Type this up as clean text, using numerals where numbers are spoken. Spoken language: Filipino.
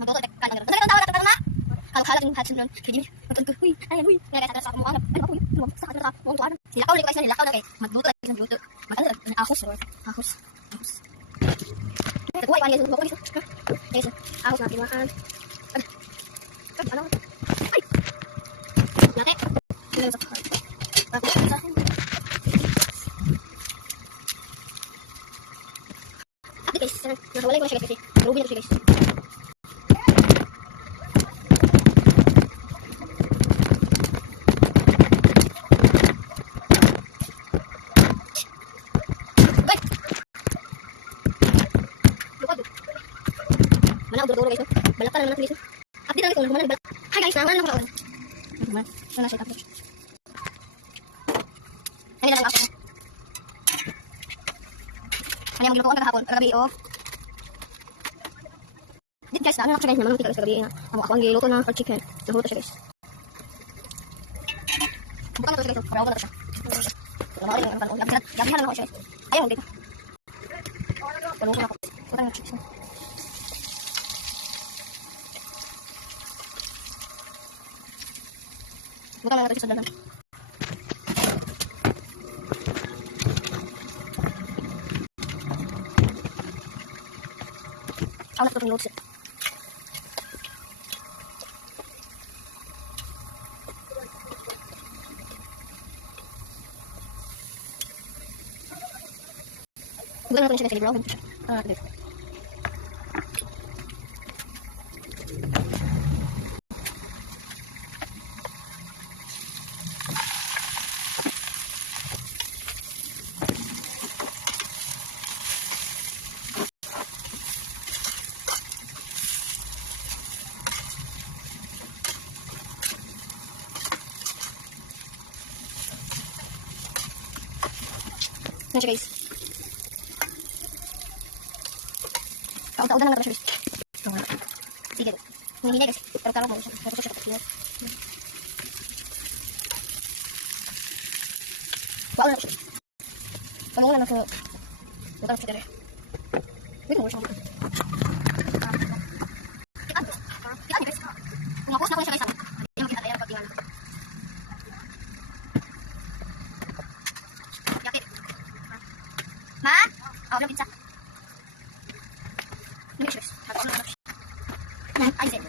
magtuto kan ano. Ano tawa na? Halat yung hatsin nun. Kaya magtun ko. Uy, ayan uy. Nga guys, sa mo ano. Ano po yun? Sa kanila mo tuwa. Sila ko guys, nila ko na kay magluto ng luto. Magkano ahos or ahos. Ahos. Kuha iwan guys, buko guys. Guys, ahos na tinuan. Ano? Ay. Nate. Ano sa card? Ako sa akin. Guys, nawala ko na siya guys. Ruby na siya guys. Mana udah guys. Balak kan guys. Update lang ito na balak. Hi guys, naman lang ako. Sana siya tapos. Kani lang ako. Kanya magluto ko kahapon, kagabi oh. Dit guys, ano na guys, naman kita sa gabi na. Ako ang giluto ng chicken. Nahuto siya guys. Bukan na to guys, para ako na siya. Wala rin ang pano. Gabi na lang ako siya. Ayaw dito. Ano ko na ako. Bukan na chicken. Bukan lang natin sa dalam. Ako na ito yung load. Bukan natin siya sa libro. Dito. Nah siya guys. Kaunta-unta lang natin siya guys. Sige. Hindi guys. Tarong mo siya. Tapos siya tapos. Wala na siya. Kamu na nasa utang siya dere. Wait mo siya. Ikan guys. Kung mapos na ko siya guys. Hindi mo kita tayo pag tingnan. Ma? Oh, belum pizza. Ini guys, harus nah, ayo.